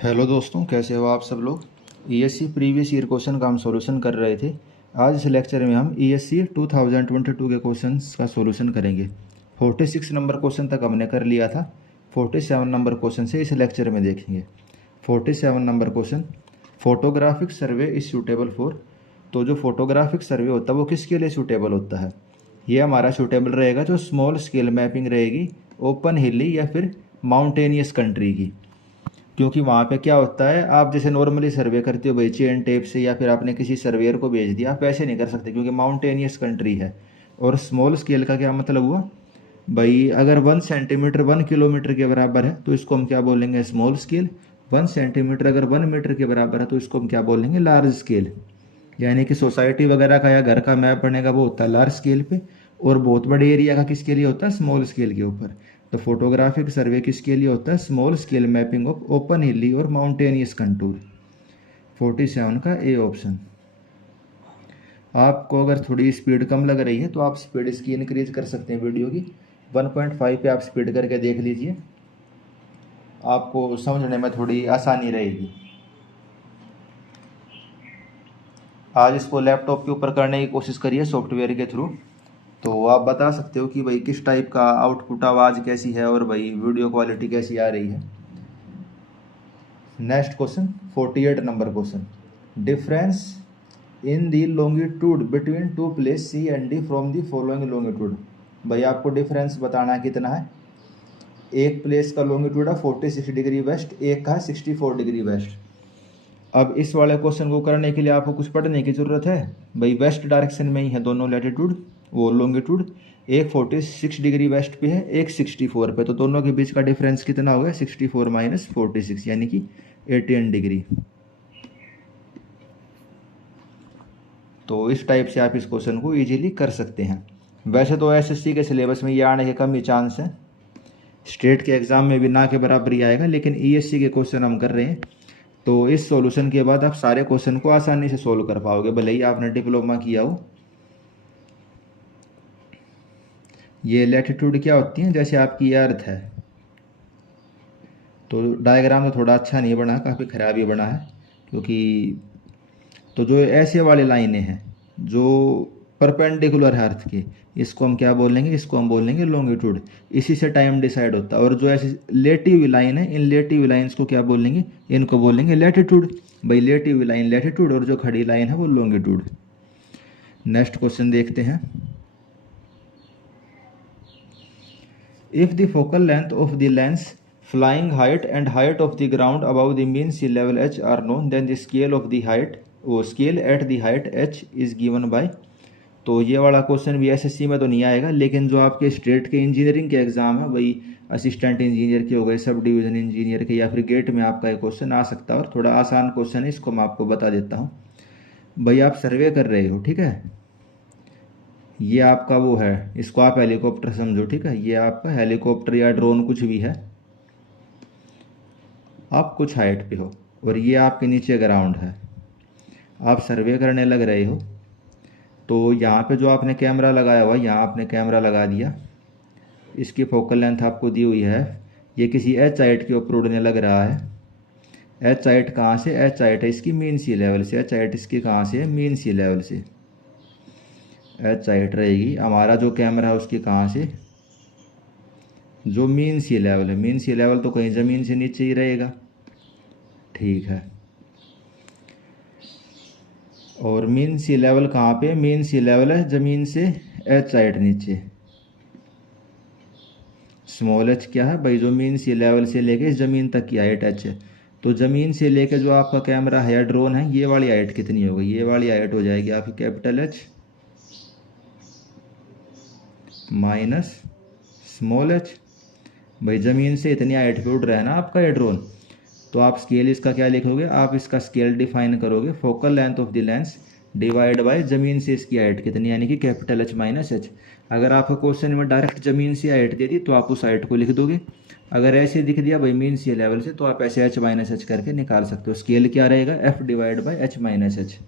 Hello दोस्तों, कैसे हो आप सब लोग। ईएससी प्रीवियस ईयर क्वेश्चन का हम सॉल्यूशन कर रहे थे। आज इस लेक्चर में हम ईएससी 2022 के क्वेश्चंस का सॉल्यूशन करेंगे। 46 नंबर क्वेश्चन तक हमने कर लिया था। 47 नंबर क्वेश्चन से इस लेक्चर में देखेंगे। 47 number question, photographic survey is suitable for. तो जो फोटोग्राफिक सर्वे होता है वो किसके लिए सूटेबल होता है। ये हमारा सूटेबल रहेगा जो स्मॉल स्केल मैपिंग रहेगी, ओपन हिली या फिर माउंटेनियस कंट्री की। क्योंकि वहाँ पे क्या होता है, आप जैसे नॉर्मली सर्वे करते हो भाई चेन टेप से या फिर आपने किसी सर्वेयर को भेज दिया, आप ऐसे नहीं कर सकते क्योंकि माउंटेनियस कंट्री है। और स्मॉल स्केल का क्या मतलब हुआ भाई, अगर 1 सेंटीमीटर 1 किलोमीटर के बराबर है तो इसको हम क्या बोलेंगे, स्मॉल स्केल। 1 सेंटीमीटर अगर 1 मीटर के बराबर है तो इसको हम क्या बोलेंगे, लार्ज स्केल। यानी कि सोसाइटी वगैरह का या घर का मैप बनेगा वो होता है लार्ज स्केल पे, और बहुत बड़े एरिया का किसके लिए होता है, स्मॉल स्केल के ऊपर। तो फोटोग्राफिक सर्वे किसके लिए होता है, small scale mapping of open हिली और माउंटेनियस कंटूर। 47 का ए ऑप्शन। आपको अगर थोड़ी स्पीड कम लग रही है तो आप स्पीड इसकी इंक्रीज कर सकते हैं वीडियो की। 1.5 पे आप स्पीड करके देख लीजिए, आपको समझने में थोड़ी आसानी रहेगी। आज इसको लैपटॉप के ऊपर करने की कोशिश करिए सॉफ्टवेयर के थ्रू, तो आप बता सकते हो कि भाई किस टाइप का आउटपुट, आवाज़ कैसी है और भाई वीडियो क्वालिटी कैसी आ रही है। Next question, 48 number question, difference in the longitude between two place C and D from the following longitude. भाई आपको डिफरेंस बताना है कितना है। एक प्लेस का लॉन्गिट्यूड है 46 डिग्री वेस्ट, एक का है 64 डिग्री वेस्ट। अब इस वाले क्वेश्चन को करने के लिए आपको कुछ पढ़ने की ज़रूरत है। भाई वेस्ट डायरेक्शन में ही है दोनों लैटिट्यूड, वो लॉन्गिट्यूड। एक 46 डिग्री वेस्ट पे है, एक 64 पे, तो दोनों के बीच का डिफरेंस कितना हो गया, 64 माइनस 46 यानी कि 18 डिग्री। तो इस टाइप से आप इस क्वेश्चन को इजीली कर सकते हैं। वैसे तो एसएससी के सिलेबस में ये आने के कम ही चांस हैं, स्टेट के एग्ज़ाम में भी ना के बराबर ही आएगा, लेकिन ईएससी के क्वेश्चन हम कर रहे हैं तो इस सॉल्यूशन के बाद आप सारे क्वेश्चन को आसानी से सोल्व कर पाओगे, भले ही आपने डिप्लोमा किया हो। ये लैटिट्यूड क्या होती है, जैसे आपकी अर्थ है, तो डायग्राम तो थोड़ा अच्छा नहीं बना, काफ़ी ख़राब ही बना है। क्योंकि तो जो ऐसे वाले लाइनें हैं जो परपेंडिकुलर है अर्थ के, इसको हम क्या बोलेंगे, इसको हम बोलेंगे लॉन्गिट्यूड। इसी से टाइम डिसाइड होता है। और जो ऐसी लेटिव लाइन है, इन लेटिव लाइन्स को क्या बोलेंगे, इनको बोलेंगे लैटिट्यूड। भाई लेटिव लाइन लैटिट्यूड और जो खड़ी लाइन है वो लॉन्गिट्यूड। नेक्स्ट क्वेश्चन देखते हैं। If the focal length of the lens, flying height and height of the ground above the mean sea level h are known, then the scale of the height, वो scale at the height h is given by. तो ये वाला question भी SSC में तो नहीं आएगा, लेकिन जो आपके स्टेट के इंजीनियरिंग के एग्जाम है, वही असिस्टेंट इंजीनियर के हो गए, सब डिवीजन इंजीनियर के, या फिर गेट में आपका एक क्वेश्चन आ सकता है। और थोड़ा आसान क्वेश्चन है, इसको मैं आपको बता देता हूँ। भाई आप सर्वे कर रहे हो, ठीक है, ये आपका वो है, इसको आप हेलीकॉप्टर समझो, ठीक है, ये आपका हेलीकॉप्टर या ड्रोन कुछ भी है। आप कुछ हाइट पे हो और ये आपके नीचे ग्राउंड है, आप सर्वे करने लग रहे हो। तो यहाँ पे जो आपने कैमरा लगाया हुआ है, यहाँ आपने कैमरा लगा दिया, इसकी फोकल लेंथ आपको दी हुई है, ये किसी एच हाइट के ऊपर उड़ने लग रहा है। एच हाइट कहाँ से, एच हाइट है इसकी मीन सी लेवल से। एच हाइट इसकी कहाँ से है, मीन सी लेवल से। एच हाइट रहेगी हमारा जो कैमरा है उसकी कहाँ से, जो मीन सी लेवल है। मीन सी लेवल तो कहीं ज़मीन से नीचे ही रहेगा, ठीक है। और मीन सी लेवल कहाँ पे, मीन सी लेवल है ज़मीन से एच हाइट नीचे। स्मॉल एच क्या है भाई, जो मीन सी लेवल से लेके ज़मीन तक की हाइट एच है। तो ज़मीन से लेके जो आपका कैमरा है या ड्रोन है, ये वाली हाइट कितनी होगी, ये वाली हाइट हो जाएगी आपकी capital H minus small H. भाई ज़मीन से इतनी हाइट पे उड़ रहा है ना आपका ये ड्रोन, तो आप स्केल इसका क्या लिखोगे, आप इसका स्केल डिफाइन करोगे focal length of the lens divide by ज़मीन से इसकी हाइट कितनी, यानी कि कैपिटल एच माइनस एच। अगर आपको क्वेश्चन में डायरेक्ट ज़मीन से हाइट दे दी तो आप उस हाइट को लिख दोगे। अगर ऐसे दिख दिया भाई मीन सी लेवल से, तो आप ऐसे एच माइनस एच करके निकाल सकते हो। स्केल क्या रहेगा, F divide by H minus H.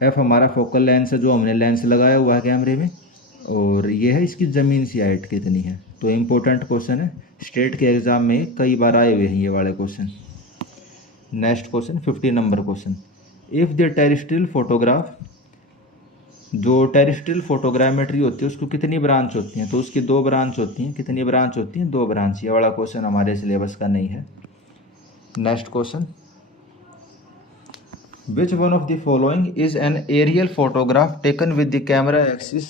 F हमारा फोकल लेंस है जो हमने लेंस लगाया हुआ है कैमरे में, और ये है इसकी ज़मीन सी हाइट कितनी है। तो इम्पोर्टेंट क्वेश्चन है, स्टेट के एग्ज़ाम में कई बार आए हुए हैं ये वाले question. Next question 15 number question, if the terrestrial photograph, जो टेरेस्ट्रियल फोटोग्रामेट्री होती है उसको कितनी ब्रांच होती हैं, तो उसकी 2 ब्रांच होती हैं। कितनी ब्रांच होती हैं? 2 ब्रांच। ये वाला क्वेश्चन हमारे सिलेबस का नहीं है। Next question, which one of the following is an aerial photograph taken with the camera axis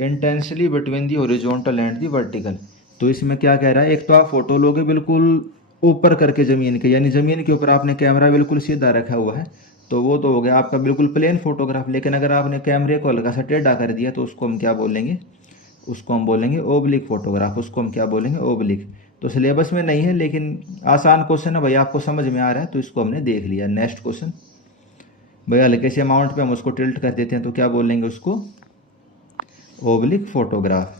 intensely between the horizontal and the vertical. तो इसमें क्या कह रहा है, एक तो आप फोटो लोगे बिल्कुल ऊपर करके ज़मीन के, यानी ज़मीन के ऊपर आपने कैमरा बिल्कुल सीधा रखा हुआ है, तो वो तो हो गया आपका बिल्कुल प्लेन फोटोग्राफ। लेकिन अगर आपने कैमरे को हल्का सा टेढ़ा कर दिया तो उसको हम क्या बोलेंगे, उसको हम बोलेंगे ओब्लिक फोटोग्राफ। उसको हम क्या बोलेंगे? ओब्लिक। तो सिलेबस में नहीं है लेकिन आसान क्वेश्चन है भाई, आपको समझ में आ रहा है तो इसको हमने देख लिया। नेक्स्ट क्वेश्चन, भाई हल्के से अमाउंट पे हम उसको टिल्ट कर देते हैं तो क्या बोलेंगे उसको? Oblique photograph.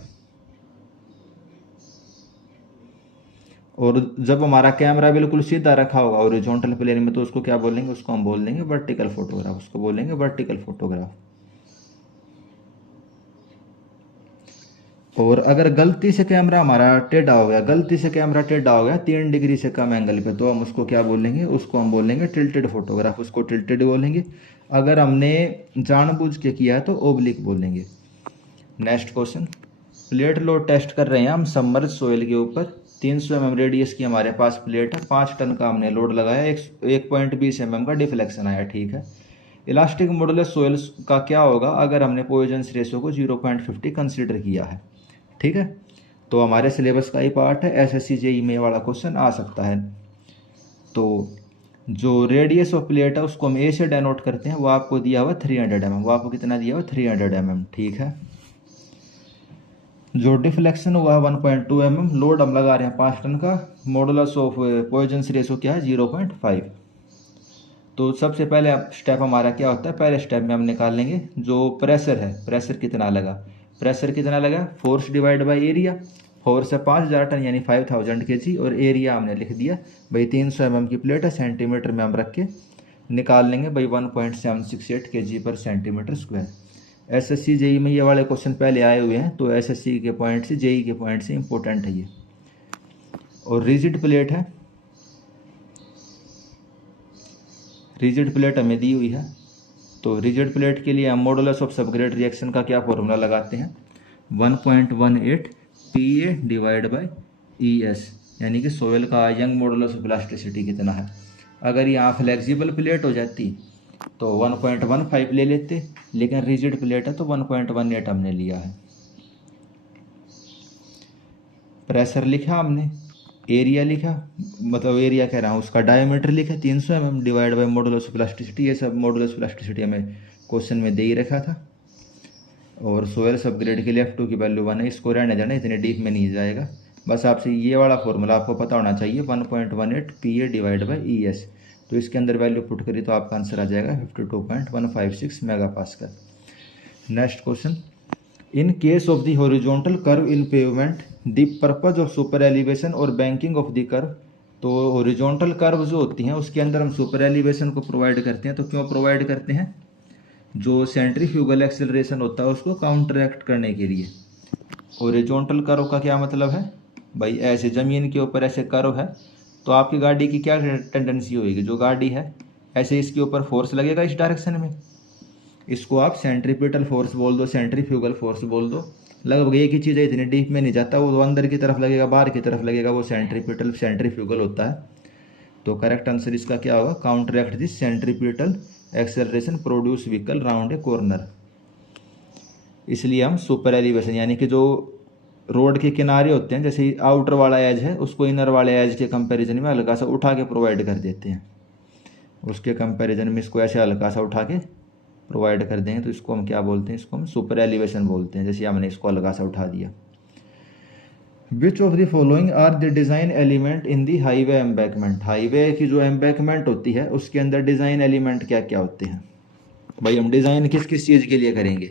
और जब हमारा कैमरा बिल्कुल सीधा रखा होगा हॉरिजॉन्टल प्लेन में तो उसको क्या बोलेंगे? उसको हम बोल देंगे वर्टिकल फोटोग्राफ। उसको बोलेंगे वर्टिकल फोटोग्राफ। और अगर गलती से कैमरा हमारा टेढ़ा हो गया, गलती से कैमरा टेढ़ा हो गया 3 डिग्री से कम एंगल पे, तो हम उसको क्या बोलेंगे? उसको हम बोलेंगे टिल्टेड फोटोग्राफ। उसको टिल्टेड बोलेंगे। अगर हमने जानबूझ के किया है तो ओब्लिक बोलेंगे। Next question, plate load test कर रहे हैं हम सबमर्ज सोइल के ऊपर। 300 mm रेडियस की हमारे पास प्लेट है, 5 टन का हमने लोड लगाया, 1.20 mm का डिफ्लेक्शन आया, ठीक है। इलास्टिक मॉडुलस सोइल का क्या होगा अगर हमने पॉइजंस रेशो को 0.50 कंसीडर किया है, ठीक है। तो हमारे सिलेबस का ही पार्ट है, एसएससी जेई में वाला क्वेश्चन आ सकता है। तो जो रेडियस ऑफ प्लेट है उसको हम ए से डेनोट करते हैं, वो आपको दिया हुआ 300 mm। वो आपको कितना दिया हुआ? 300 mm, ठीक है। जो डिफ्लेक्शन हुआ है 1.2 mm, लोड हम लगा रहे हैं 5 टन का, मॉडुलस ऑफ पॉइजंस रेशो क्या है? 0.5। तो सबसे पहले स्टेप हमारा क्या होता है? पहले स्टेप में हम निकाल लेंगे जो प्रेशर है, प्रेशर कितना लगा, प्रेशर कितना लगा, force divide by area. Force है 5000 टन यानी 5000 kg, और एरिया हमने लिख दिया भाई 300 mm की प्लेट है, सेंटीमीटर में हम रख के निकाल लेंगे भाई 1.768 kg पर सेंटीमीटर स्क्वायर। एसएससी जेई में ये वाले क्वेश्चन पहले आए हुए हैं तो एसएससी के पॉइंट से, जेई के पॉइंट से इंपॉर्टेंट है ये। और रिजिड प्लेट है, रिजिड प्लेट हमें दी हुई है, तो रिजिड प्लेट के लिए हम मॉडुलस ऑफ सबग्रेड रिएक्शन का क्या फॉर्मूला लगाते हैं? 1.18 PA डिवाइड बाई ES, यानी कि सोयल का यंग मॉडुलस ऑफ इलास्टिसिटी कितना है। अगर यहाँ फ्लेक्सिबल प्लेट हो जाती तो 1.15 ले लेते, लेकिन रिजिड प्लेट है तो 1.18 हमने लिया है। प्रेशर लिखा हमने, एरिया लिखा, मतलब एरिया कह रहा हूँ उसका डायमीटर लिखा 300 mm divide by modulus of elasticity. ये सब मॉडुलस ऑफ इलास्टिसिटी हमें क्वेश्चन में दे ही रखा था। और सोयल सबग्रेड के लिए F2 की वैल्यू 1 है, इसको रहने देना, इतने डीप में नहीं जाएगा। बस आपसे ये वाला फॉर्मूला आपको पता होना चाहिए, 1.18 PA डिवाइड बाई ES। तो इसके अंदर वैल्यू पुट करी तो आपका आंसर आ जाएगा 52.156 megapascal. Next question, in case of the horizontal curve in pavement the purpose of super elevation और बैंकिंग ऑफ द कर्व। तो हॉरिजॉन्टल कर्व जो होती हैं उसके अंदर हम सुपर एलिवेशन को प्रोवाइड करते हैं। तो क्यों प्रोवाइड करते हैं? जो सेंट्रीफ्यूगल एक्सेलरेशन होता है उसको काउंटरएक्ट करने के लिए। हॉरिजॉन्टल कर्व का क्या मतलब है भाई? ऐसे ज़मीन के ऊपर ऐसे कर्व है तो आपकी गाड़ी की क्या टेंडेंसी होगी? जो गाड़ी है ऐसे इसके ऊपर फोर्स लगेगा इस डायरेक्शन में, इसको आप सेंट्रीपिटल फोर्स बोल दो, सेंट्रीफ्यूगल फोर्स बोल दो। लगभग एक ही चीज़ है, इतनी डीप में नहीं जाता, वो अंदर की तरफ लगेगा, बाहर की तरफ लगेगा, वो सेंट्रीपिटल सेंट्रीफ्यूगल होता है। तो करेक्ट आंसर इसका क्या होगा? Counteract this centripetal acceleration produce vehicle round A corner. इसलिए हम सुपर एलिवेशन, यानी कि जो रोड के किनारे होते हैं, जैसे आउटर वाला एज है उसको इनर वाले एज के कंपैरिजन में हल्का सा उठा के प्रोवाइड कर देते हैं। उसके कंपैरिजन में इसको ऐसे हल्का सा उठा के प्रोवाइड कर देंगे तो इसको हम क्या बोलते हैं? इसको हम सुपर एलिवेशन बोलते हैं। जैसे हमने इसको हल्का सा उठा दिया। Which of the following are the design element in the highway embankment. Highway की जो एम्बैकमेंट होती है उसके अंदर डिज़ाइन एलिमेंट क्या क्या होते हैं? भाई हम डिज़ाइन किस किस चीज़ के लिए करेंगे?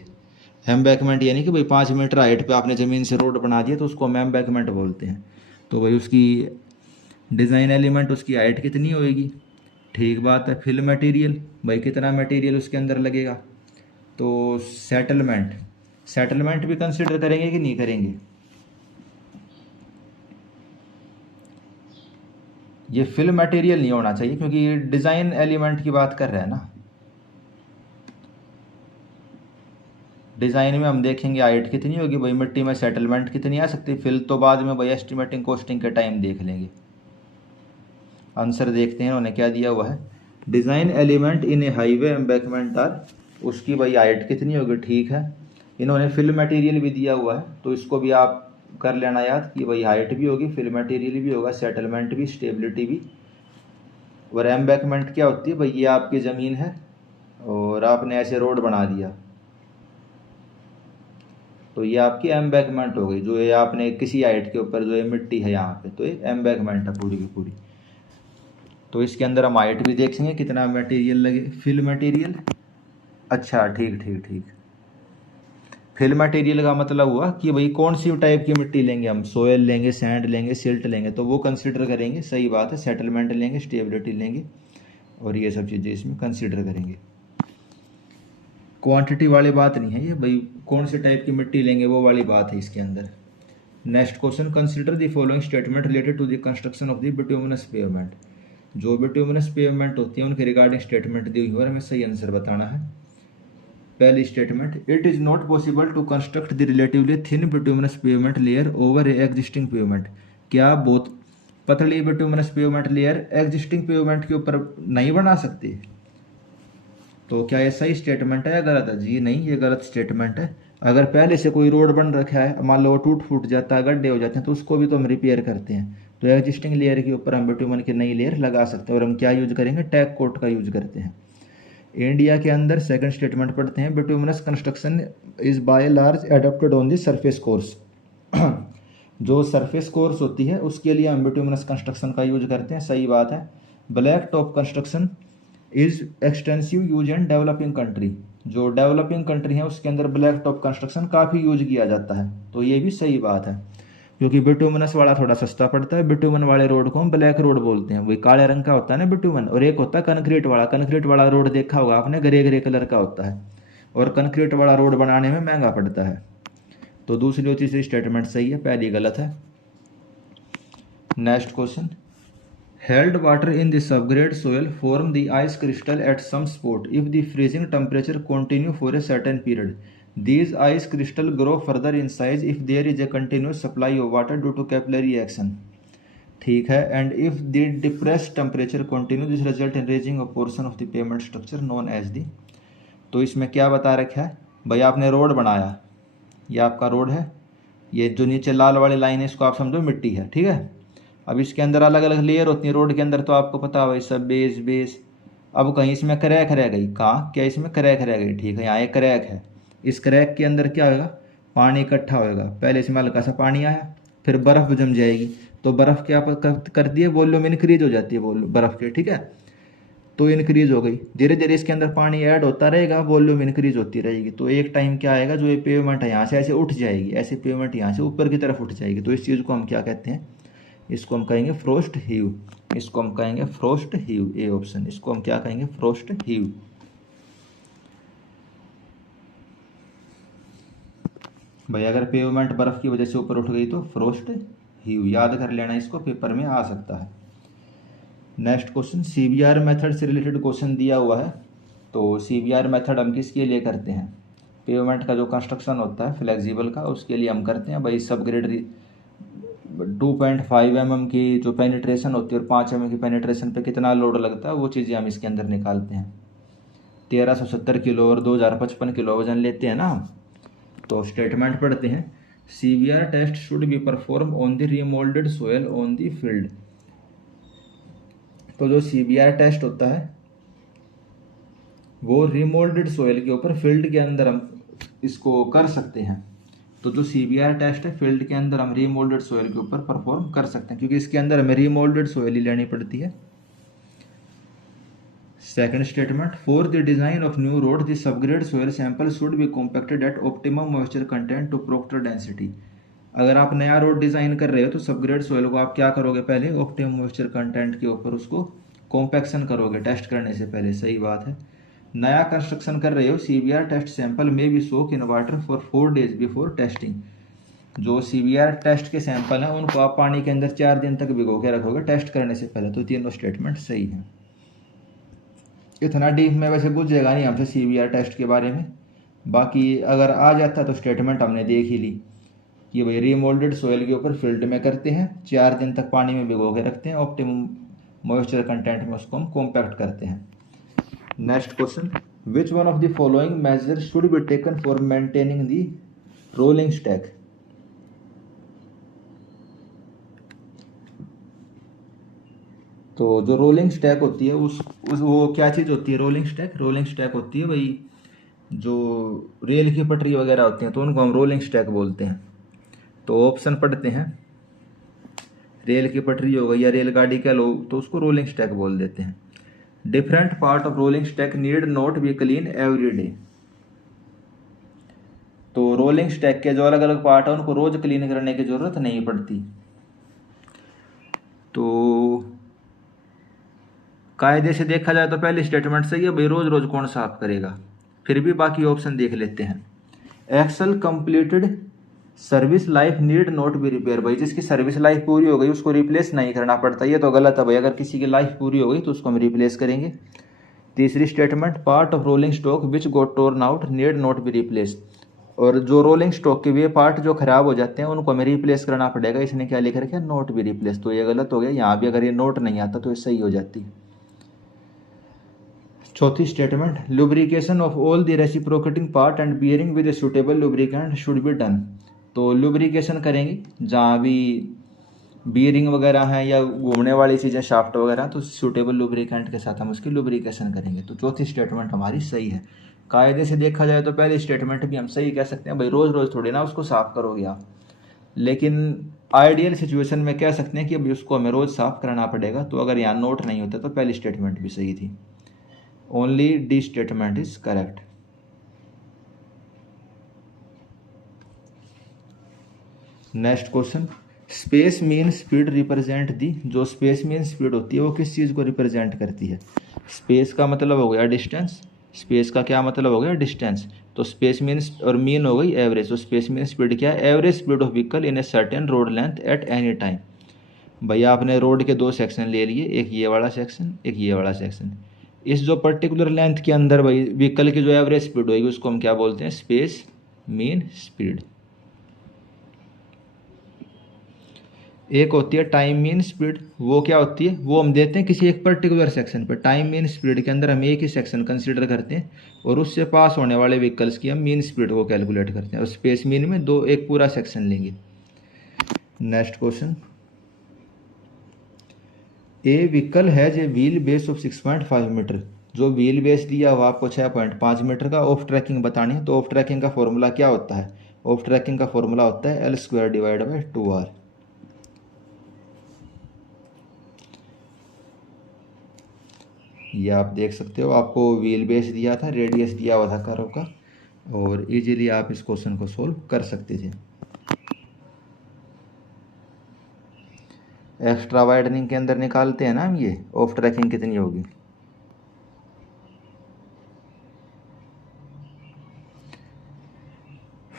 एम्बैकमेंट यानी कि भाई 5 मीटर हाइट पे आपने ज़मीन से रोड बना दिया तो उसको हम एम्बैकमेंट बोलते हैं। तो भाई उसकी डिज़ाइन एलिमेंट, उसकी हाइट कितनी होएगी? ठीक बात है। फिल मटेरियल, भाई कितना मटेरियल उसके अंदर लगेगा? तो सेटलमेंट, सेटलमेंट भी कंसिडर करेंगे कि नहीं करेंगे? ये फिल मटेरियल नहीं होना चाहिए, क्योंकि ये डिज़ाइन एलिमेंट की बात कर रहे हैं ना। डिज़ाइन में हम देखेंगे हाइट कितनी होगी भाई, मिट्टी में सेटलमेंट कितनी आ सकती है, फिल तो बाद में भाई एस्टिमेटिंग कॉस्टिंग के टाइम देख लेंगे। आंसर देखते हैं उन्होंने क्या दिया हुआ है। Design element in a highway embankment are, उसकी भाई हाइट कितनी होगी, ठीक है। इन्होंने फिल मटेरियल भी दिया हुआ है, तो इसको भी आप कर लेना याद कि भाई हाइट भी होगी, फिल मटेरियल भी होगा, सेटलमेंट भी, स्टेबिलिटी भी। और एम्बैंकमेंट क्या होती है भाई, ये आपकी ज़मीन है और आपने ऐसे रोड बना दिया, तो ये आपकी एम्बैंकमेंट हो गई। जो ये आपने किसी हाइट के ऊपर जो ये मिट्टी है यहाँ पे, तो ये एम्बैंकमेंट है पूरी की पूरी। तो इसके अंदर हम हाइट भी देखेंगे कितना मटेरियल लगे, फिल मटेरियल। अच्छा ठीक ठीक ठीक, फिल मटेरियल का मतलब हुआ कि भाई कौन सी टाइप की मिट्टी लेंगे हम, सोयल लेंगे, सैंड लेंगे, सिल्ट लेंगे, तो वो कंसिडर करेंगे। सही बात है, सेटलमेंट लेंगे, स्टेबिलिटी लेंगे, और ये सब चीज़ें इसमें कंसिडर करेंगे। क्वांटिटी वाली बात नहीं है ये भाई, कौन से टाइप की मिट्टी लेंगे वो वाली बात है इसके अंदर। Next question, consider the following statement related to the construction of the bituminous pavement. जो बिटुमिनस पेवमेंट होती है उनके रिगार्डिंग स्टेटमेंट दी हुई है और हमें सही आंसर बताना है। पहली statement, it is not possible to construct the relatively thin bituminous pavement layer over a existing pavement. क्या बहुत पतली bituminous pavement layer existing pavement के ऊपर नहीं बना सकती? तो क्या ये सही स्टेटमेंट है या गलत है? जी नहीं, ये गलत स्टेटमेंट है। अगर पहले से कोई रोड बन रखा है, मान लो वो टूट फूट जाता है, गड्ढे हो जाते हैं, तो उसको भी तो हम रिपेयर करते हैं। तो एग्जिस्टिंग लेयर के ऊपर हम बिटुमन की नई लेयर लगा सकते हैं, और हम क्या यूज करेंगे, टैग कोट का यूज करते हैं। इंडिया के अंदर सेकंड स्टेटमेंट पढ़ते हैं, bituminous construction is by large adapted on the surface course. जो सरफेस कोर्स होती है उसके लिए हम बिटुमिनस कंस्ट्रक्शन का यूज करते हैं, सही बात है। Black top construction is extensive use in developing country. जो डेवलपिंग कंट्री है उसके अंदर ब्लैक टॉप कंस्ट्रक्शन काफ़ी यूज किया जाता है, तो ये भी सही बात है। क्योंकि बिटुमिनस वाला थोड़ा सस्ता पड़ता है, बिटुमन वाले रोड को हम ब्लैक रोड बोलते हैं। वही काले रंग का होता है ना बिटुमन, और एक होता है कंक्रीट वाला। कंक्रीट वाला रोड देखा होगा आपने, ग्रे ग्रे कलर का होता है, और कंक्रीट वाला रोड बनाने में महंगा पड़ता है। तो दूसरी और तीसरी स्टेटमेंट सही है, पहली गलत है। Next question, held water in the subgrade soil form the ice crystal at some spot if the freezing temperature continue for a certain period. These ice crystal grow further in size if there is a continuous supply of water due to capillary action. ठीक है, and if the depressed temperature continue this result in raising a portion of the pavement structure known as the। तो इसमें क्या बता रखा है भाई, आपने रोड बनाया, ये आपका रोड है, ये जो नीचे लाल वाली लाइन है इसको आप समझो मिट्टी है, ठीक है। अब इसके अंदर अलग अलग लेयर होती है रोड के अंदर, तो आपको पता है भाई, सब बेस बेस। अब कहीं इसमें क्रैक रह गई, कहाँ, क्या इसमें क्रैक रह गई, ठीक है, यहाँ एक क्रैक है। इस क्रैक के अंदर क्या होगा, पानी इकट्ठा होएगा। पहले इसमें हल्का सा पानी आया, फिर बर्फ़ जम जाएगी, तो बर्फ़ क्या कर दिए, वॉल्यूम इंक्रीज हो जाती है बर्फ़ के, ठीक है। तो इंक्रीज हो गई, धीरे धीरे इसके अंदर पानी ऐड होता रहेगा, वॉल्यूम इंक्रीज होती रहेगी। तो एक टाइम क्या आएगा, जो ये पेवमेंट है यहाँ से ऐसे उठ जाएगी, ऐसे पेवमेंट यहाँ से ऊपर की तरफ उठ जाएगी। तो इस चीज़ को हम क्या कहते हैं, इसको हम कहेंगे फ्रोस्ट हीव। इसको हम कहेंगे फ्रोस्ट हीव, ए ऑप्शन। इसको हम क्या कहेंगे, फ्रोस्ट हीव। भाई अगर पेवमेंट बर्फ की वजह से ऊपर उठ गई तो फ्रोस्ट हीव, याद कर लेना, इसको पेपर में आ सकता है। नेक्स्ट क्वेश्चन, सीबीआर मेथड से रिलेटेड क्वेश्चन दिया हुआ है। तो सीबीआर मेथड हम किसके लिए करते हैं, पेवमेंट का जो कंस्ट्रक्शन होता है फ्लेक्सिबल का, उसके लिए हम करते हैं भाई। सब ग्रेड 2.5 mm की जो पेनिट्रेशन होती है और 5 mm की पेनिट्रेशन पे कितना लोड लगता है, वो चीज़ें हम इसके अंदर निकालते हैं। 1370 किलो और 2055 किलो वजन लेते हैं ना हम। तो स्टेटमेंट पढ़ते हैं, CVR test should be perform on the remoulded soil on the field. तो जो सीवीआर टेस्ट होता है वो रीमोल्डेड सोयल के ऊपर फील्ड के अंदर हम इसको कर सकते हैं। तो जो सीबीआर टेस्ट है फील्ड के अंदर हम रीमोल्डेड सोयल के ऊपर परफॉर्म कर सकते हैं, क्योंकि इसके अंदर हमें रीमोल्डेड सोयल ही लेनी पड़ती है। Second statement, for the design of new road the subgrade soil sample should be compacted at optimum moisture content to Proctor density. अगर आप नया रोड डिजाइन कर रहे हो तो सबग्रेड सोयल को आप क्या करोगे, पहले ऑप्टिमम मॉइस्चर कंटेंट के ऊपर उसको कॉम्पैक्शन करोगे टेस्ट करने से पहले, सही बात है। नया कंस्ट्रक्शन कर रहे हो, सीबीआर टेस्ट सैंपल में be soak in water for 4 days before testing. जो CBR टेस्ट के सैंपल हैं उनको आप पानी के अंदर 4 दिन तक भिगो के रखोगे टेस्ट करने से पहले, तो तीनों स्टेटमेंट सही हैं। इतना डीप में वैसे पूछेगा नहीं हमसे CBR टेस्ट के बारे में, बाकी अगर आ जाता तो स्टेटमेंट हमने देख ही ली कि भाई रीमोल्डेड सोयल के ऊपर फील्ड में करते हैं, 4 दिन तक पानी में भिगो के रखते हैं, ऑप्टिमम मॉइस्चर कंटेंट में उसको हम कॉम्पैक्ट करते हैं। Next question, which one of the following measure should be taken for maintaining the rolling stack. तो जो रोलिंग स्टैक होती है उस वो क्या चीज़ होती है? रोलिंग स्टैक होती है भाई जो रेल की पटरी वगैरह होती हैं तो उनको हम रोलिंग स्टैक बोलते हैं। तो ऑप्शन पढ़ते हैं, रेल की पटरी हो गई या रेलगाड़ी कह लो तो उसको रोलिंग स्टैक बोल देते हैं। Different part of rolling stack need not B clean every day. तो रोलिंग स्टैक के जो अलग अलग पार्ट है उनको रोज क्लीन करने की जरूरत नहीं पड़ती। तो कायदे से देखा जाए तो पहली स्टेटमेंट सही है भाई, रोज रोज कौन साफ करेगा। फिर भी बाकी ऑप्शन देख लेते हैं। Axle completed service life need not be repair, भाई जिसकी सर्विस लाइफ पूरी हो गई उसको रिप्लेस नहीं करना पड़ता, ये तो गलत है भाई। अगर किसी की लाइफ पूरी हो गई तो उसको हम रिप्लेस करेंगे। तीसरी statement, part of rolling stock which got torn out need not be replace, और जो रोलिंग स्टॉक के वे पार्ट जो खराब हो जाते हैं उनको हमें रिप्लेस करना पड़ेगा। इसने क्या लिख रखा है? नॉट बी रिप्लेस, तो ये गलत हो गया। यहाँ भी अगर ये नोट नहीं आता तो ये सही हो जाती। चौथी statement, lubrication of all the reciprocating part and bearing with a suitable lubricant should be done. तो लुब्रिकेशन करेंगे जहाँ भी बियरिंग वगैरह हैं या घूमने वाली चीज़ें शाफ्ट वगैरह, तो सूटेबल लुब्रिकेंट के साथ हम उसकी लुब्रिकेशन करेंगे। तो चौथी स्टेटमेंट हमारी सही है। कायदे से देखा जाए तो पहली स्टेटमेंट भी हम सही कह सकते हैं भाई, रोज़ रोज़ थोड़ी ना उसको साफ़ करोगे आप, लेकिन आइडियल सिचुएशन में कह सकते हैं कि अभी उसको हमें रोज़ साफ़ करना पड़ेगा। तो अगर यहाँ नोट नहीं होता तो पहली स्टेटमेंट भी सही थी। Only D statement is correct. Next question, space mean speed represent the. जो स्पेस मीन स्पीड होती है वो किस चीज़ को रिप्रेजेंट करती है? स्पेस का मतलब हो गया डिस्टेंस, स्पेस का क्या मतलब हो गया? डिस्टेंस। तो स्पेस मीन और मीन हो गई एवरेज। तो स्पेस मीन स्पीड क्या है? Average speed of vehicle in a certain road length at any time. भैया आपने रोड के 2 सेक्शन ले लिए, एक ये वाला सेक्शन एक ये वाला सेक्शन। इस जो पर्टिकुलर लेंथ के अंदर भाई व्हीकल की जो एवरेज स्पीड होगी उसको हम क्या बोलते हैं? Space mean speed. एक होती है टाइम मीन स्पीड, वो क्या होती है? वो हम देते हैं किसी एक पर्टिकुलर सेक्शन पर। टाइम मीन स्पीड के अंदर हम एक ही सेक्शन कंसीडर करते हैं और उससे पास होने वाले व्हीकल्स की हम मीन स्पीड को कैलकुलेट करते हैं, और स्पेस मीन में एक पूरा सेक्शन लेंगे। Next question, a vehicle has a wheel base of 6.5 metre. जो व्हील बेस दिया हुआ आपको 6.5 मीटर का, ऑफ ट्रैकिंग बतानी है। तो ऑफ ट्रैकिंग का फॉर्मूला क्या होता है? ऑफ ट्रैकिंग का फॉर्मूला होता है L² डिवाइड बाई 2R। ये आप देख सकते हो, आपको व्हील बेस दिया था, रेडियस दिया हुआ था कर्व का, और इजीली आप इस क्वेश्चन को सोल्व कर सकते थे। एक्स्ट्रा वाइडनिंग के अंदर निकालते हैं ना हम, ये ऑफ ट्रैकिंग कितनी होगी।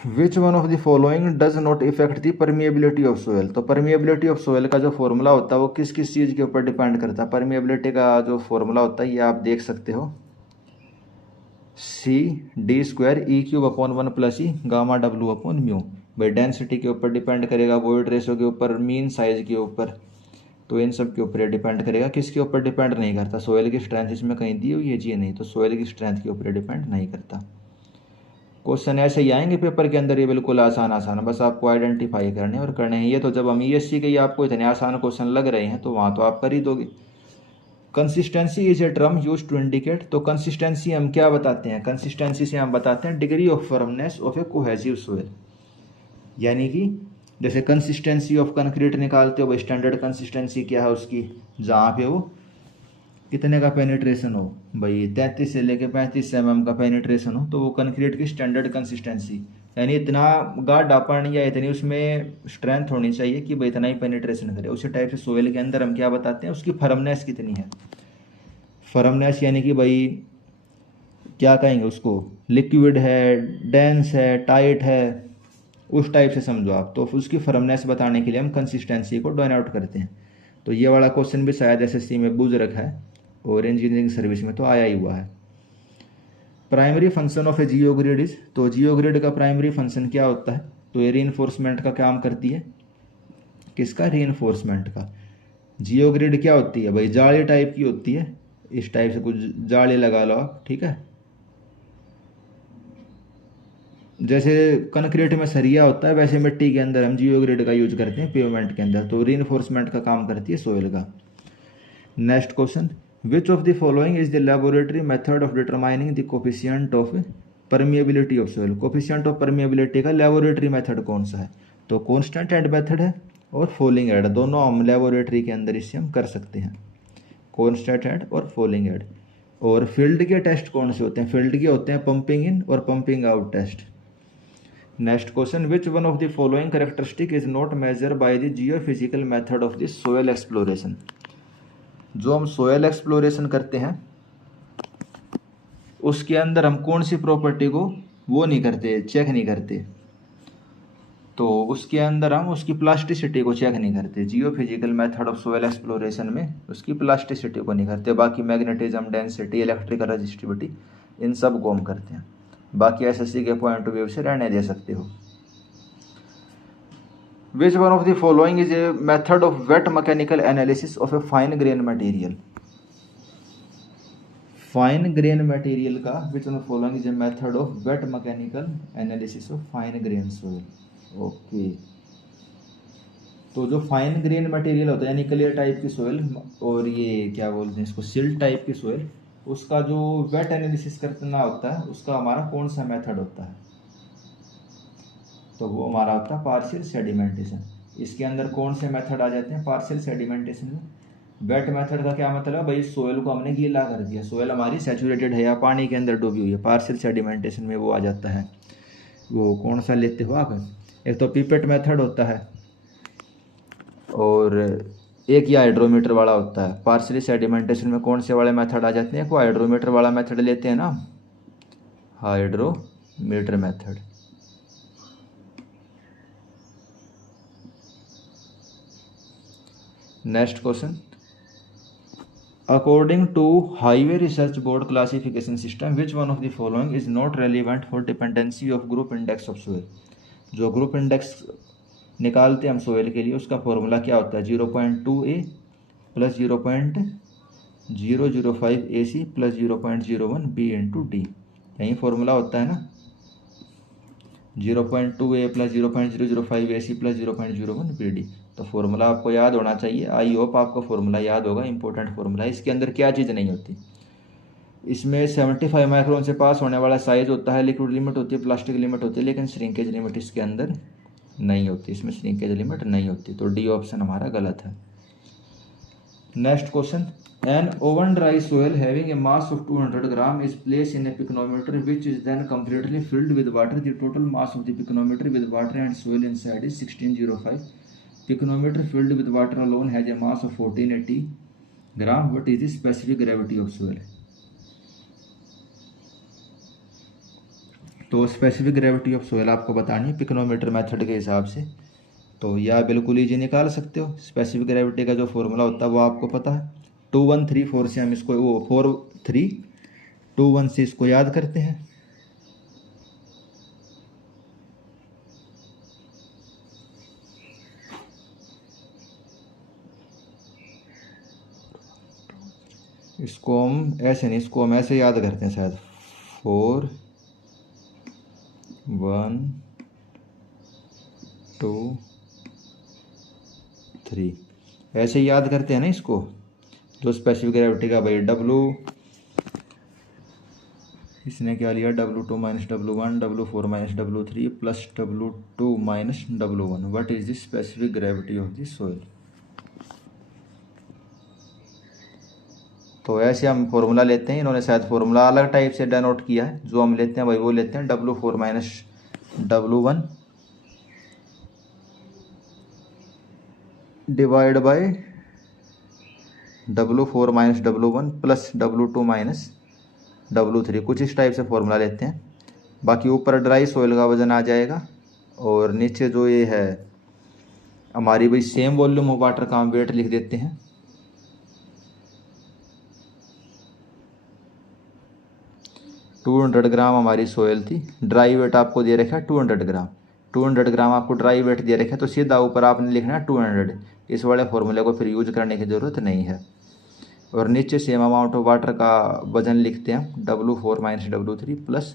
विच one of the following does not effect the permeability of soil. तो परमिएबिलिटी ऑफ सोयल का जो फॉर्मूला होता है वो किस किस चीज़ के ऊपर डिपेंड करता है? परमिएबिलिटी का जो फॉर्मूला होता है ये आप देख सकते हो, CD² E³ + E Γ W/μ। भाई डेंसिटी के ऊपर डिपेंड करेगा, वॉइड रेशो के ऊपर, मीन साइज के ऊपर, तो इन सब के ऊपर डिपेंड करेगा। किसके ऊपर डिपेंड नहीं करता? सोयल की स्ट्रेंथ इसमें कहीं दी हुई है जी नहीं, तो सोयल की स्ट्रेंथ के ऊपर डिपेंड नहीं करता। क्वेश्चन ऐसे ही आएंगे पेपर के अंदर, ये बिल्कुल आसान, बस आपको आइडेंटिफाई करने और करने हैं। ये तो जब हम ESC के ही आपको इतने आसान क्वेश्चन लग रहे हैं तो वहाँ तो आप कर ही दोगे। Consistency is a term use to indicate. तो कंसिस्टेंसी हम क्या बताते हैं? कंसिस्टेंसी से हम बताते हैं degree of firmness of a cohesive soil. यानी कि जैसे कंसिस्टेंसी ऑफ कंक्रीट निकालते हो, भाई स्टैंडर्ड कंसिस्टेंसी क्या है उसकी? जहाँ पे वो इतने का पेनिट्रेशन हो, भाई 33 से लेके 35 mm का पेनिट्रेशन हो, तो वो कंक्रीट की स्टैंडर्ड कंसिस्टेंसी, यानी इतना गाढ़ापन या इतनी उसमें स्ट्रेंथ होनी चाहिए कि भाई इतना ही पेनिट्रेशन करे। उसी टाइप से सोयल के अंदर हम क्या बताते हैं? उसकी फर्मनेस कितनी है। फर्मनेस यानी कि भाई क्या कहेंगे उसको? लिक्विड है, डेंस है, टाइट है, उस टाइप से समझो आप। तो उसकी फर्मनेस बताने के लिए हम कंसिस्टेंसी को डिनोट करते हैं। तो ये वाला क्वेश्चन भी शायद एसएससी में बूझ रखा है और इंजीनियरिंग सर्विस में तो आया ही हुआ है। Primary function of A Jio grid is, तो जियो ग्रिड का प्राइमरी फंक्शन क्या होता है? तो ये रीइंफोर्समेंट का काम करती है। किसका? रीइंफोर्समेंट का। जियो ग्रिड क्या होती है भाई? जाली टाइप की होती है, इस टाइप से कुछ जाली लगा लो आप, ठीक है। जैसे कंक्रीट में सरिया होता है वैसे मिट्टी के अंदर हम जियो ग्रिड का यूज करते हैं पेवमेंट के अंदर। तो रीइंफोर्समेंट का काम करती है सोइल का। Next question, which of the following is the laboratory method of determining the coefficient of permeability of soil? Coefficient of permeability का लेबोरेटरी मेथड कौन सा है? तो कांस्टेंट एड मेथड है और फॉलिंग एड, दोनों हम लेबोरेटरी के अंदर इससे हम कर सकते हैं, कांस्टेंट एड और फॉलिंग एड। और फील्ड के टेस्ट कौन से होते हैं? फील्ड के होते हैं पंपिंग इन और pumping out test. Next question, which one of the following characteristic is not measure by the geophysical method of the soil exploration? जो हम सोयल एक्सप्लोरेशन करते हैं उसके अंदर हम कौन सी प्रॉपर्टी को वो नहीं करते, चेक नहीं करते? तो उसके अंदर हम उसकी प्लास्टिसिटी को चेक नहीं करते। Geophysical method of soil exploration में उसकी प्लास्टिसिटी को नहीं करते। बाकी मैग्नेटिज्म, डेंसिटी, इलेक्ट्रिकल रजिस्टिविटी, इन सब को हम करते हैं। बाकी एसएससी के पॉइंट ऑफ व्यू से रहने दे सकते हो। Which one of the following is a method of wet mechanical analysis of a fine grain material? Fine grain material का which one of following is a method of wet mechanical analysis of fine grain soil? Okay, तो जो fine grain material होता है यानी clear type की soil और ये क्या बोलते हैं इसको, सिल्ट टाइप की सोइल, उसका जो वेट एनालिसिस करना होता है उसका हमारा कौन सा मेथड होता है? तो वो हमारा होता है पार्शियल सेडिमेंटेशन। इसके अंदर कौन से मेथड आ जाते हैं पार्शियल सेडिमेंटेशन में? वेट मेथड का क्या मतलब है भाई? सोइल को हमने गीला कर दिया, सोइल हमारी सैचुरेटेड है या पानी के अंदर डूबी हुई है, पार्शियल सेडिमेंटेशन में वो आ जाता है। वो कौन सा लेते हो आप? एक तो पिपेट मेथड होता है और एक ही हाइड्रोमीटर वाला होता है। पार्शियल सेडिमेंटेशन में कौन से वाले मेथड आ जाते हैं? को हाइड्रोमीटर वाला मेथड लेते हैं ना, hydrometer method. Next question, according to highway research board classification system which one of the following is not relevant for dependency of group index of soil? जो ग्रुप इंडेक्स निकालते हैं हम सोइल के लिए उसका फॉर्मूला क्या होता है? 0.2A plus 0.005 AC plus 0.01 B into D, यही फॉर्मूला होता है ना। 0.2A plus 0.005 AC plus 0.01 BD। तो फॉर्मूला आपको याद होना चाहिए। आई होप आपको फॉर्मूला याद होगा, इंपॉर्टेंट फॉर्मूला है। इसके अंदर क्या चीज़ नहीं होती, इसमें 75 माइक्रोन से पास होने वाला साइज होता है, लिक्विड लिमिट होती है, प्लास्टिक लिमिट होती है, लेकिन श्रिंकेज लिमिट इसके अंदर नहीं होती, इसमें श्रिंकेज लिमिट नहीं होती। तो डी ऑप्शन हमारा गलत है। Next question, an oven dry soil having a mass of 200 gram is place in a pycnometer which is then completely filled with water. The total mass of the pycnometer with water and soil inside is 1605। Pycnometer filled with water alone has a mass of 1480 gram. What is the specific gravity of soil? तो specific gravity of soil आपको बतानी pycnometer method के हिसाब से। तो या बिल्कुल easy निकाल सकते हो। स्पेसिफिक ग्रेविटी का जो फॉर्मूला होता है वो आपको पता है। 2134 से हम इसको, वो 4321 से इसको याद करते हैं। इसको हम ऐसे नहीं, इसको हम ऐसे याद करते हैं शायद, 4 1 2 3 ऐसे याद करते हैं ना इसको। जो स्पेसिफिक ग्रेविटी का भाई W, इसने क्या लिया, W2 minus W1, W4 minus W3 plus W2 minus W1। What is the specific gravity of the soil? तो ऐसे हम फॉर्मूला लेते हैं। इन्होंने शायद फॉर्मूला अलग टाइप से डिनोट किया है। जो हम लेते हैं भाई वो लेते हैं W4 minus W1 divide by W4 minus W1 plus W2 minus W3, कुछ इस टाइप से फॉर्मूला लेते हैं। बाकी ऊपर ड्राई सोइल का वजन आ जाएगा और नीचे जो ये है हमारी भाई सेम वॉल्यूम ऑफ वाटर का हम वेट लिख देते हैं। टू 200 ग्राम हमारी सोयल थी, ड्राई वेट आपको दे रखा है 200 ग्राम, 200 ग्राम आपको ड्राई वेट दे रखा है, तो सीधा ऊपर आपने लिखना है 200। इस वाले फॉर्मूले को फिर यूज करने की ज़रूरत नहीं है। और नीचे सेम अमाउंट ऑफ वाटर का वजन लिखते हैं W4 minus W3 plus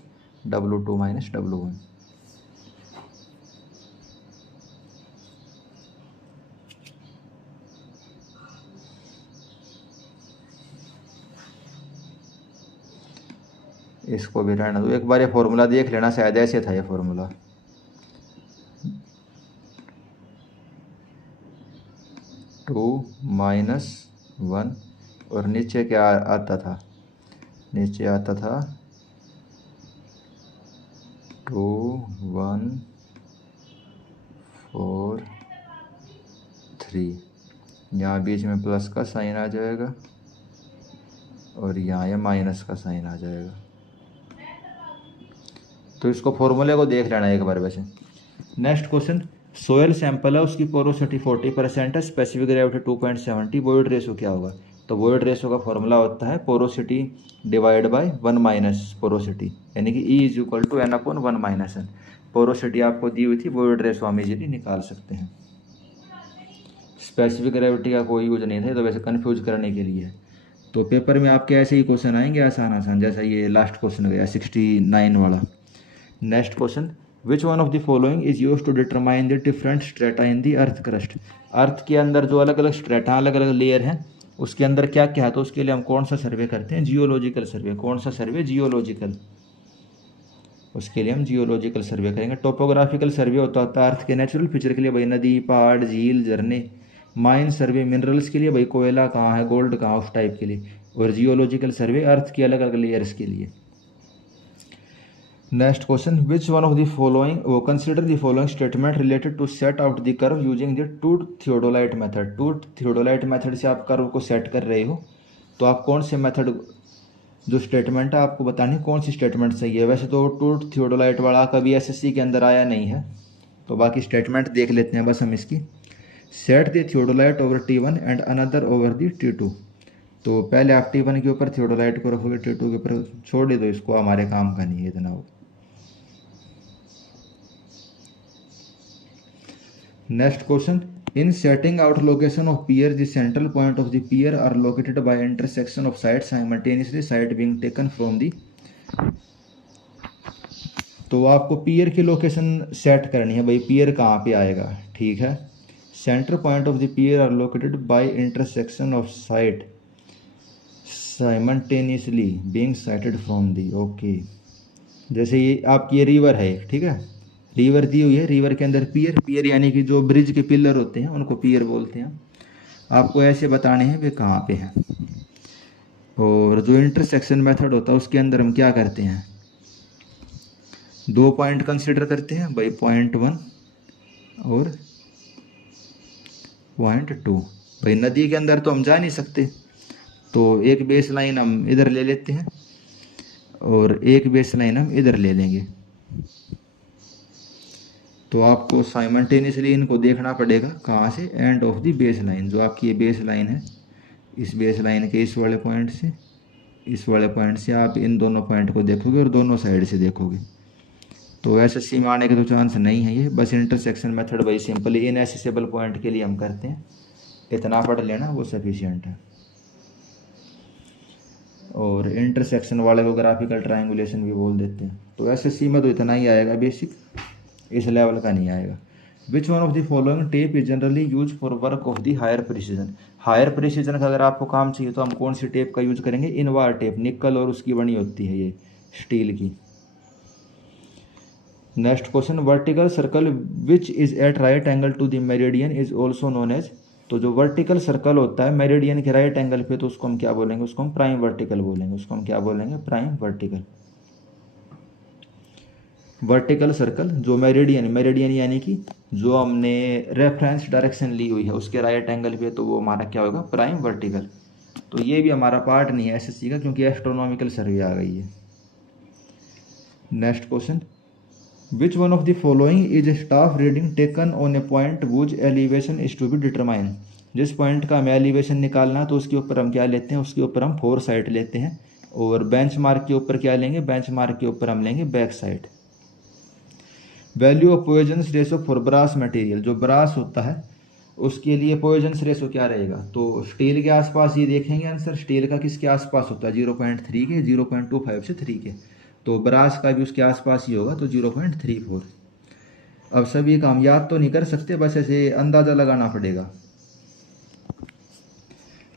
W2 minus W1। इसको भी रहने दो, एक बार ये फॉर्मूला देख लेना, शायद ऐसे था ये फॉर्मूला। टू माइनस 1 और नीचे क्या आता था, नीचे आता था 2 1 4 3। यहाँ बीच में प्लस का साइन आ जाएगा और यहाँ ये माइनस का साइन आ जाएगा। तो इसको फॉर्मूले को देख लेना एक बार वैसे। नेक्स्ट क्वेश्चन, सोयल सैंपल है, उसकी पोरोसिटी 40% है, स्पेसिफिक ग्रेविटी 2.70, वॉइड रेशो क्या होगा? तो वॉइड रेशो का फॉर्मूला होता है porosity divide by 1 minus porosity, यानी कि E is equal to N/1 minus N। Porosity आपको दी हुई थी, वॉइड रेशो हम इजीली निकाल सकते हैं। स्पेसिफिक ग्रेविटी का कोई यूज नहीं था, तो वैसे कन्फ्यूज करने के लिए। तो पेपर में आपके ऐसे ही क्वेश्चन आएंगे आसान आसान, जैसा ये लास्ट क्वेश्चन गया 69 वाला। Next question, which one of the following is used to determine the different strata in the earth crust? Earth के अंदर जो अलग अलग स्ट्रेटा, अलग अलग लेयर हैं, उसके अंदर क्या क्या है, तो उसके लिए हम कौन सा सर्वे करते हैं? जियोलॉजिकल सर्वे। कौन सा सर्वे? जियोलॉजिकल। उसके लिए हम जियोलॉजिकल सर्वे करेंगे। टोपोग्राफिकल सर्वे होता है अर्थ के नेचुरल फीचर के लिए, भाई नदी, पहाड़, झील, झरने। माइन सर्वे मिनरल्स के लिए, भाई कोयला कहाँ है, गोल्ड कहाँ, उस टाइप के लिए। और जियोलॉजिकल सर्वे अर्थ की अलग अलग लेयर्स के लिए। Next question, which one of the following consider the following statement related to set out the curve using the two theodolite method? Two theodolite method से आप कर्व को सेट कर रहे हो, तो आप कौन से मेथड, जो स्टेटमेंट है आपको बतानी कौन सी स्टेटमेंट सही है। वैसे तो टू थियोडोलाइट वाला कभी एसएससी के अंदर आया नहीं है, तो बाकी स्टेटमेंट देख लेते हैं बस हम इसकी। Set the theodolite over T1 and another over the T2। तो पहले आप T1 के ऊपर थियोडोलाइट को रखोगे, T2 के ऊपर छोड़ दे, तो इसको हमारे काम का नहीं है इतना वो। Next question, in setting out location of pier the central point of the pier are located by intersection of sight simultaneously, sight being taken from the. तो आपको पियर की लोकेशन सेट करनी है, भाई पियर कहाँ पे आएगा, ठीक है। Centre point of the pier are located by intersection of sight simultaneously being sighted from the, okay. जैसे ये आपकी ये रिवर है, ठीक है, रिवर दी हुई है, रिवर के अंदर पियर, पियर यानी कि जो ब्रिज के पिलर होते हैं उनको पियर बोलते हैं। आपको ऐसे बताने हैं वे कहाँ पे हैं। और जो इंटरसेक्शन मेथड होता है उसके अंदर हम क्या करते हैं, 2 पॉइंट कंसिडर करते हैं, भाई पॉइंट 1 और पॉइंट 2। भाई नदी के अंदर तो हम जा नहीं सकते, तो एक बेस लाइन हम इधर ले लेते हैं और एक बेस लाइन हम इधर ले लेंगे। तो आपको साइमल्टेनियसली इनको देखना पड़ेगा कहाँ से, end of the base line, जो आपकी ये बेस लाइन है, इस बेस लाइन के इस वाले पॉइंट से, इस वाले पॉइंट से आप इन दोनों पॉइंट को देखोगे और दोनों साइड से देखोगे। तो एसएससी में आने के तो चांस नहीं है ये, बस इंटरसेक्शन मेथड भाई सिंपली इनएसेसिबल पॉइंट के लिए हम करते हैं, इतना पढ़ लेना वो सफिशिएंट है। और इंटरसेक्शन वाले को ग्राफिकल ट्रायंगुलेशन भी बोल देते हैं। तो एसएससी में तो इतना ही आएगा बेसिक, इस लेवल का नहीं आएगा। Which one of the following tape is generally use for work of the higher precision? Higher precision का अगर आपको काम चाहिए तो हम कौन सी टेप का यूज करेंगे? इनवार टेप, निकल और उसकी बनी होती है ये स्टील की। Next question, vertical circle which is at right angle to the meridian is also known as. तो जो वर्टिकल सर्कल होता है मेरिडियन के राइट एंगल पे, तो उसको हम क्या बोलेंगे? उसको हम प्राइम वर्टिकल बोलेंगे। उसको हम क्या बोलेंगे? Prime vertical. वर्टिकल सर्कल जो मेरिडियन, मेरिडियन यानी कि जो हमने रेफरेंस डायरेक्शन ली हुई है उसके राइट एंगल पे, तो वो हमारा क्या होगा? Prime vertical. तो ये भी हमारा पार्ट नहीं है एसएससी का, क्योंकि एस्ट्रोनॉमिकल सर्वे आ गई है। Next question, which one of the following is staff reading taken on a point whose elevation is to be determine. जिस पॉइंट का हमें एलिवेशन निकालना है तो उसके ऊपर हम क्या लेते हैं, उसके ऊपर हम फोर साइड लेते हैं। और बेंच मार्क के ऊपर क्या लेंगे, बेंच मार्क के ऊपर हम लेंगे back sight. Value of Poisson's ratio for brass material, जो ब्रास होता है उसके लिए पॉइजनस रेशो क्या रहेगा, तो स्टील के आसपास ये देखेंगे आंसर, स्टील का किसके आसपास होता है 0.3 के, 0.25 से 3 के, तो ब्रास का भी उसके आसपास ही होगा तो 0.34। अब सभी काम याद तो नहीं कर सकते, बस ऐसे अंदाज़ा लगाना पड़ेगा।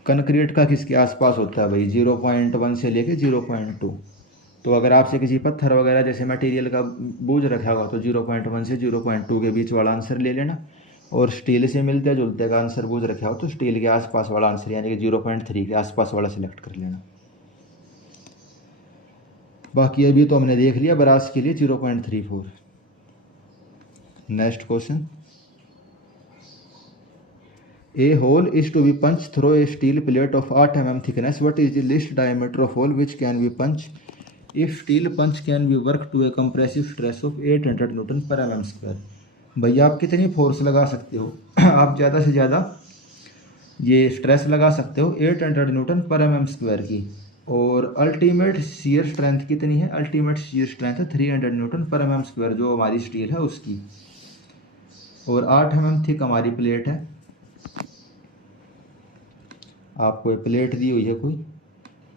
कंक्रीट का किसके आसपास होता है भाई 0.1 से लेके 0.2। तो अगर आपसे किसी पत्थर वगैरह जैसे मटेरियल का बूझ रखा होगा तो 0.1 से 0.2 के बीच वाला आंसर ले लेना। और स्टील से मिलते जुलते का आंसर बूझ रखा हो तो स्टील के आसपास वाला आंसर यानी कि 0.3 के आसपास वाला सिलेक्ट कर लेना। बाकी अभी तो हमने देख लिया ब्रास के लिए 0.34। Next question, a hole is to be punch through a steel plate of 8 mm thickness, what is the least diameter of hole which can be punch if steel punch can be work to a compressive stress of 800 newton per mm square. भैया आप कितनी force लगा सकते हो आप ज़्यादा से ज़्यादा ये स्ट्रेस लगा सकते हो 800 न्यूटन पर mm स्क्वायर की। और अल्टीमेट शियर स्ट्रेंथ कितनी है, अल्टीमेट शियर स्ट्रेंथ है 300 न्यूटन पर mm स्क्वायर जो हमारी स्टील है उसकी। और 8 mm थिक हमारी प्लेट है, आपको प्लेट दी हुई है कोई,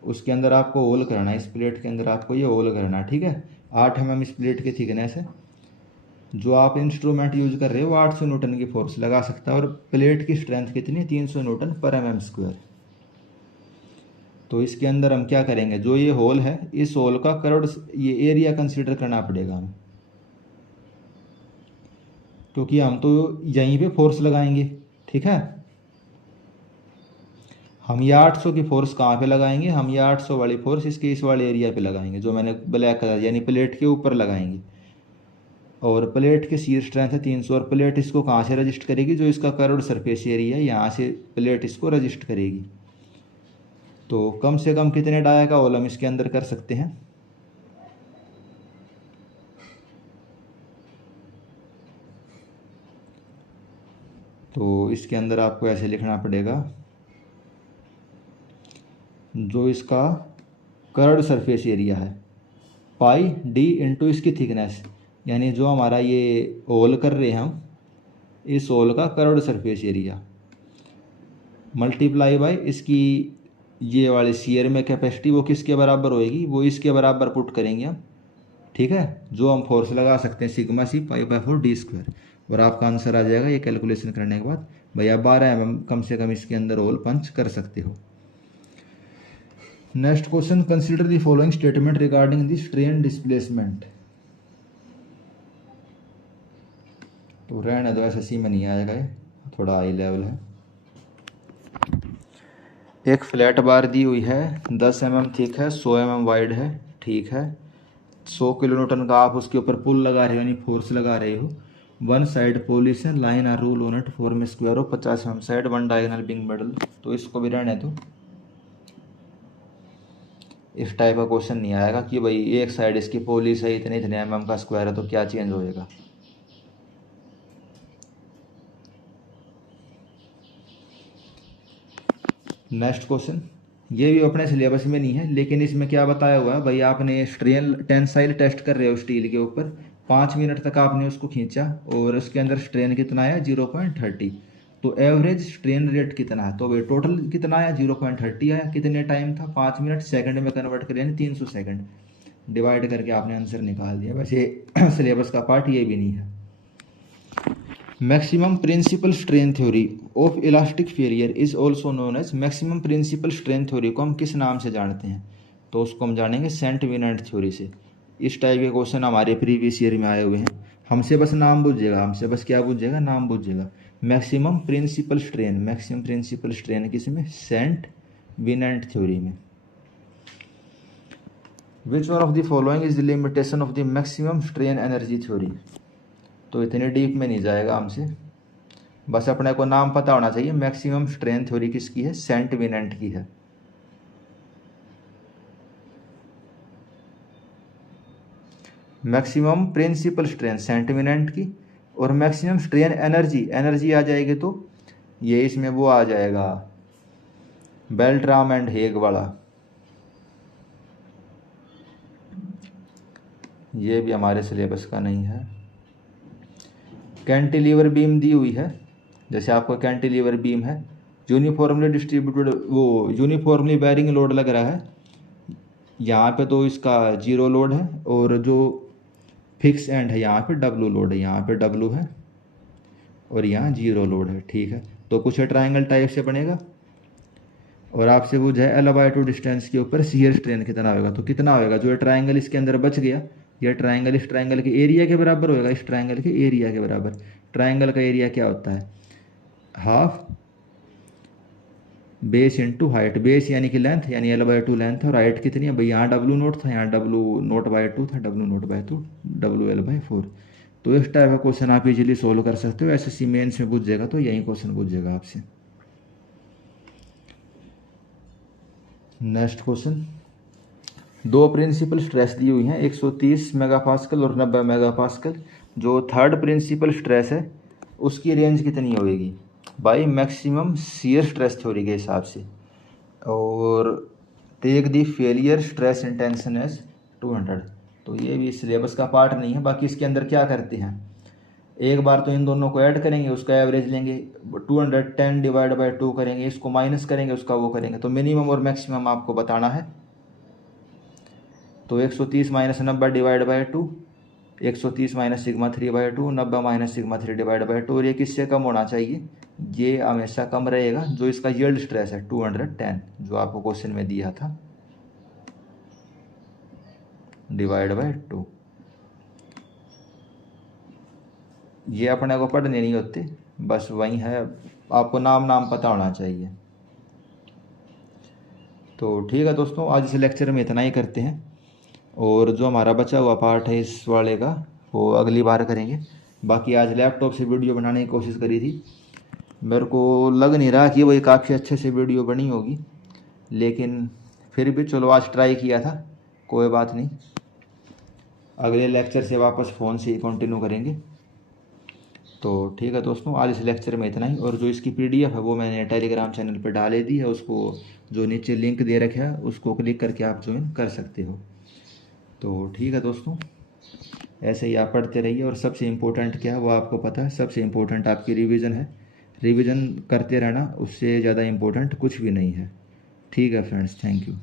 उसके अंदर आपको होल करना है, इस प्लेट के अंदर आपको ये होल करना है, ठीक है। 8 mm इस प्लेट की थिकनेस है, जो आप इंस्ट्रूमेंट यूज कर रहे हो वो 800 न्यूटन की फोर्स लगा सकता है। और प्लेट की स्ट्रेंथ कितनी, 300 न्यूटन पर mm स्क्वायर। तो इसके अंदर हम क्या करेंगे, जो ये होल है इस होल का करोड़ ये एरिया कंसीडर करना पड़ेगा हमें, क्योंकि हम तो यहीं पे फोर्स लगाएंगे, ठीक है। हम ये 800 की फोर्स कहाँ पे लगाएंगे, हम ये 800 वाली फोर्स इसके इस वाले एरिया पे लगाएंगे जो मैंने ब्लैक कलर यानी प्लेट के ऊपर लगाएंगे। और प्लेट के शीयर स्ट्रेंथ है 300 और प्लेट इसको कहाँ से रजिस्ट करेगी, जो इसका कर्व्ड सरफेस एरिया है यहाँ से प्लेट इसको रजिस्ट करेगी। तो कम से कम कितने डाया का होल हम इसके अंदर कर सकते हैं, तो इसके अंदर आपको ऐसे लिखना पड़ेगा, जो इसका कर्व्ड सरफेस एरिया है पाई डी इंटू इसकी थिकनेस, यानी जो हमारा ये होल कर रहे हैं हम इस होल का curved surface area multiply by इसकी ये वाले शियर में कैपेसिटी, वो किसके बराबर होएगी, वो इसके बराबर पुट करेंगे हम, ठीक है। जो हम फोर्स लगा सकते हैं sigma C pi by 4 D square. और आपका आंसर आ जाएगा ये कैलकुलेशन करने के बाद, भैया 12 mm कम से कम इसके अंदर होल पंच कर सकते हो। Next question, consider the following statement regarding the strain displacement. तो रहने दो, एसएससी में नहीं आएगा ये, थोड़ा हाई लेवल है। एक फ्लैट बार दी हुई है 10 mm थिक है, 100 mm वाइड है, ठीक है। 100 किलो न्यूटन का आप उसके ऊपर पुल लगा रहे हो यानी फोर्स लगा रहे हो। वन साइड पोलिस है, line are rule on it, form square of 50 mm side, one diagonal being medal. तो इसको भी रहने दो, इस टाइप का क्वेश्चन नहीं आएगा कि भाई एक साइड इसकी पोलिस है इतने इतने mm का स्क्वायर है तो क्या चेंज होएगा। नेक्स्ट क्वेश्चन, ये भी अपने सिलेबस में नहीं है लेकिन इसमें क्या बताया हुआ है भाई, आपने स्ट्रेन टेंसाइल टेस्ट कर रहे हो स्टील के ऊपर, 5 मिनट तक आपने उसको खींचा और उसके अंदर स्ट्रेन कितना आया 0.30, तो एवरेज स्ट्रेन रेट कितना है, तो भाई टोटल कितना आया 0.30 आया, कितने टाइम था 5 मिनट, सेकंड में कन्वर्ट कर यानी 300 सेकंड, डिवाइड करके आपने आंसर निकाल दिया। वैसे सिलेबस का पार्ट ये भी नहीं है। Maximum principal strain theory of elastic failure is also known as, maximum principal strain theory को हम किस नाम से जानते हैं, तो उसको हम जानेंगे सेंट विनेंट थ्योरी से। इस टाइप के क्वेश्चन हमारे प्रीवियस ईयर में आए हुए हैं, हमसे बस नाम पूछेगा, हमसे बस क्या पूछेगा, नाम पूछेगा। Maximum principal strain, maximum principal strain किस में, सेंट विनेंट थ्योरी में। Which one of the following is the limitation of the maximum strain energy theory. तो इतने डीप में नहीं जाएगा हमसे, बस अपने को नाम पता होना चाहिए। मैक्सिमम स्ट्रेन थ्योरी किसकी है, सेंट विनेंट की है। मैक्सिमम प्रिंसिपल स्ट्रेन सेंटीमीटर की, और मैक्सिमम स्ट्रेन एनर्जी आ जाएगी तो ये इसमें वो आ जाएगा बेल्ट्राम एंड हेग वाला, ये भी हमारे सिलेबस का नहीं है। कैंटिलीवर बीम दी हुई है, जैसे आपका कैंटिलीवर बीम है, यूनिफॉर्मली डिस्ट्रीब्यूटेड, वो यूनिफॉर्मली बेयरिंग लोड लग रहा है, यहाँ पे तो इसका जीरो लोड है, और जो फिक्स एंड है यहाँ पे डब्लू लोड है, यहाँ पे डब्लू है और यहाँ जीरो लोड है। ठीक है, तो कुछ ट्रायंगल टाइप से बनेगा, और आपसे वो जो है L/2 डिस्टेंस के ऊपर शियर स्ट्रेन कितना होगा, तो कितना होगा, जो ये ट्रायंगल इसके अंदर बच गया, यह ट्रायंगल इस ट्रायंगल के एरिया के बराबर होगा, इस ट्रायंगल के एरिया के बराबर। ट्रायंगल का एरिया क्या होता है, half base into height, base यानी कि लेंथ, यानी L/2 लेंथ, और हाइट कितनी है भाई, यहाँ W0 था, यहाँ W0/2 था, W0/2 WL/4। तो इस टाइप का क्वेश्चन आप इजीली सोल्व कर सकते हो, एसएससी मेंस में पूछ जाएगा, तो यही क्वेश्चन पूछ जाएगा आपसे। नेक्स्ट क्वेश्चन, दो प्रिंसिपल स्ट्रेस दी हुई हैं 130 मेगापास्कल और 90 मेगापास्कल। जो थर्ड प्रिंसिपल स्ट्रेस है उसकी रेंज कितनी होगी by maximum shear stress theory के हिसाब से, और take the failure stress in tension as 200। तो ये भी सिलेबस का पार्ट नहीं है, बाकी इसके अंदर क्या करते हैं, एक बार तो इन दोनों को ऐड करेंगे, उसका एवरेज लेंगे, 210 डिवाइड बाई 2 करेंगे, इसको माइनस करेंगे, उसका वो करेंगे, तो मिनिमम और मैक्सिमम आपको बताना है। तो 130 minus 90 divide by 2, 130 minus sigma 3/2, 90 minus sigma 3 divide by 2, और ये किससे कम होना चाहिए, ये हमेशा कम रहेगा, जो इसका यील्ड स्ट्रेस है 210 जो आपको क्वेश्चन में दिया था, डिवाइड बाई 2। ये अपने को पढ़ने नहीं होते, बस वही है, आपको नाम पता होना चाहिए। तो ठीक है दोस्तों, आज इस लेक्चर में इतना ही करते हैं, और जो हमारा बचा हुआ पार्ट है इस वाले का वो अगली बार करेंगे। बाकी आज लैपटॉप से वीडियो बनाने की कोशिश करी थी, मेरे को लग नहीं रहा कि वही काफ़ी अच्छे से वीडियो बनी होगी, लेकिन फिर भी चलो आज ट्राई किया था, कोई बात नहीं, अगले लेक्चर से वापस फ़ोन से ही कंटिन्यू करेंगे। तो ठीक है दोस्तों, आज इस लेक्चर में इतना ही, और जो इसकी PDF है वो मैंने टेलीग्राम चैनल पर डाल दी है, उसको जो नीचे लिंक दे रखा है उसको क्लिक करके आप ज्वाइन कर सकते हो। तो ठीक है दोस्तों, ऐसे ही आप पढ़ते रहिए, और सबसे इम्पोर्टेंट क्या है वो आपको पता है, सबसे इम्पोर्टेंट आपकी रिवीजन है, रिवीजन करते रहना, उससे ज़्यादा इम्पोर्टेंट कुछ भी नहीं है। ठीक है फ्रेंड्स, थैंक यू।